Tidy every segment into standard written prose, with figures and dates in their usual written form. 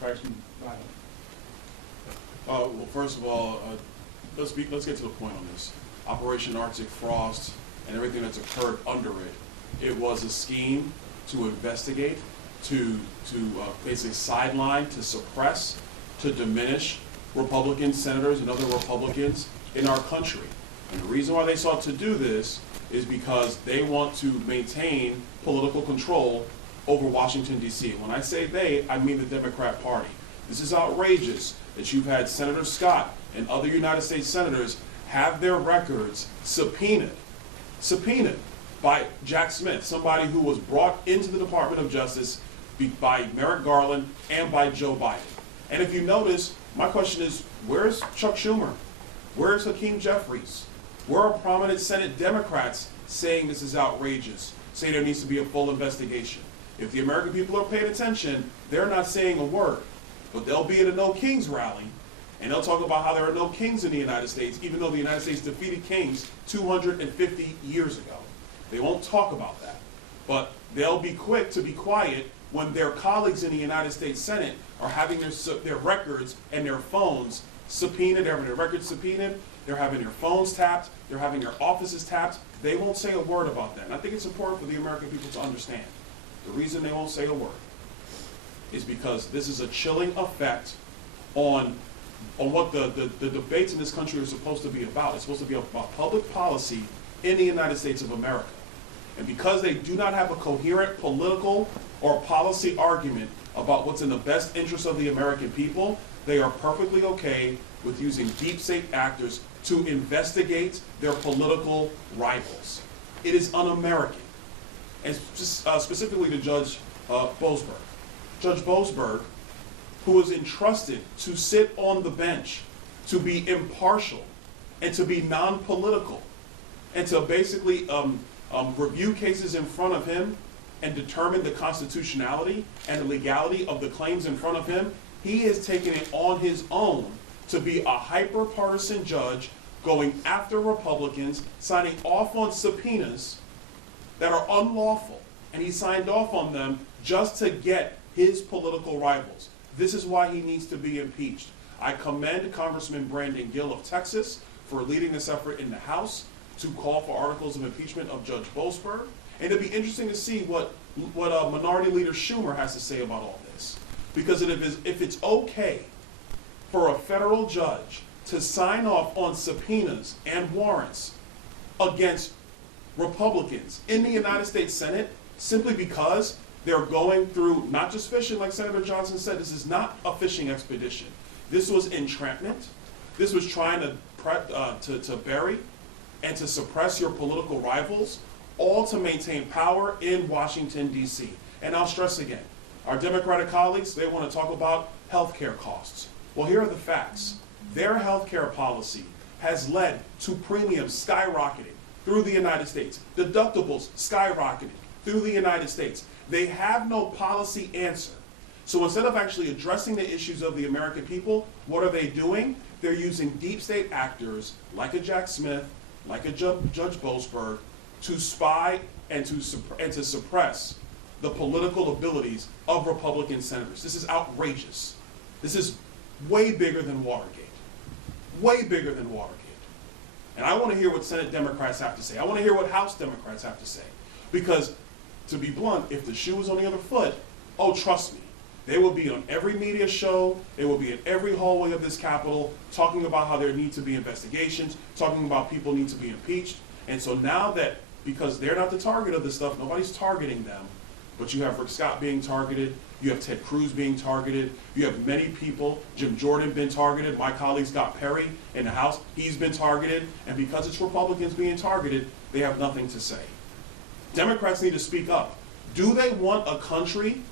Congressman Byron. Well, first of all, let's get to the point on this. Operation Arctic Frost and everything that's occurred under it, it was a scheme to investigate, to basically sideline, to suppress, to diminish Republican senators and other Republicans in our country. And the reason why they sought to do this is because they want to maintain political control over Washington, D.C. When I say they, I mean the Democrat Party. This is outrageous that you've had Senator Scott and other United States senators have their records subpoenaed by Jack Smith, somebody who was brought into the Department of Justice by Merrick Garland and by Joe Biden. And if you notice, my question is, where's Chuck Schumer? Where's Hakeem Jeffries? Where are prominent Senate Democrats saying this is outrageous, saying there needs to be a full investigation? If the American people are paying attention, they're not saying a word, but they'll be at a No Kings rally, and they'll talk about how there are no kings in the United States, even though the United States defeated kings 250 years ago. They won't talk about that, but they'll be quick to be quiet when their colleagues in the United States Senate are having their records and their phones subpoenaed, they're having their records subpoenaed, they're having their phones tapped, they're having their offices tapped. They won't say a word about that. And I think it's important for the American people to understand. The reason they won't say a word is because this is a chilling effect on what the debates in this country are supposed to be about. It's supposed to be about public policy in the United States of America. And because they do not have a coherent political or policy argument about what's in the best interest of the American people, they are perfectly okay with using deep state actors to investigate their political rivals. It is un-American. And specifically to Judge Boasberg. Judge Boasberg, who was entrusted to sit on the bench, to be impartial, and to be non-political, and to basically review cases in front of him and determine the constitutionality and the legality of the claims in front of him, he has taken it on his own to be a hyper-partisan judge going after Republicans, signing off on subpoenas that are unlawful, and he signed off on them just to get his political rivals. This is why he needs to be impeached. I commend Congressman Brandon Gill of Texas for leading this effort in the House to call for articles of impeachment of Judge Boasberg. And it'd be interesting to see what Minority Leader Schumer has to say about all this. Because if it's okay for a federal judge to sign off on subpoenas and warrants against Republicans in the United States Senate simply because they're going through not just fishing, like Senator Johnson said, this is not a fishing expedition. This was entrapment. This was trying to bury and to suppress your political rivals, all to maintain power in Washington, D.C. And I'll stress again, our Democratic colleagues, they want to talk about health care costs. Well, here are the facts. Their health care policy has led to premiums skyrocketing through the United States, deductibles skyrocketing through the United States. They have no policy answer. So instead of actually addressing the issues of the American people, what are they doing? They're using deep state actors like a Jack Smith, like a Judge Boasberg, to spy and to suppress the political abilities of Republican senators. This is outrageous. This is way bigger than Watergate. Way bigger than Watergate. And I want to hear what Senate Democrats have to say. I want to hear what House Democrats have to say. Because, to be blunt, if the shoe was on the other foot, oh, trust me, they will be on every media show, they will be in every hallway of this Capitol, talking about how there need to be investigations, talking about people need to be impeached. And so now that, because they're not the target of this stuff, nobody's targeting them, but you have Rick Scott being targeted, you have Ted Cruz being targeted, you have many people, Jim Jordan been targeted, my colleague Scott Perry in the House, he's been targeted, and because it's Republicans being targeted, they have nothing to say. Democrats need to speak up. Do they want a country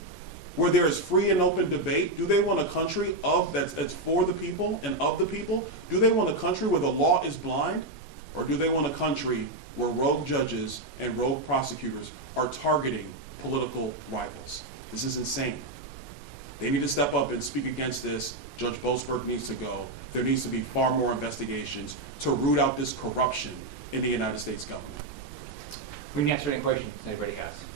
where there is free and open debate? Do they want a country that's for the people and of the people? Do they want a country where the law is blind? Or do they want a country where rogue judges and rogue prosecutors are targeting political rivals? This is insane. They need to step up and speak against this. Judge Boasberg needs to go. There needs to be far more investigations to root out this corruption in the United States government. We can answer any questions anybody has.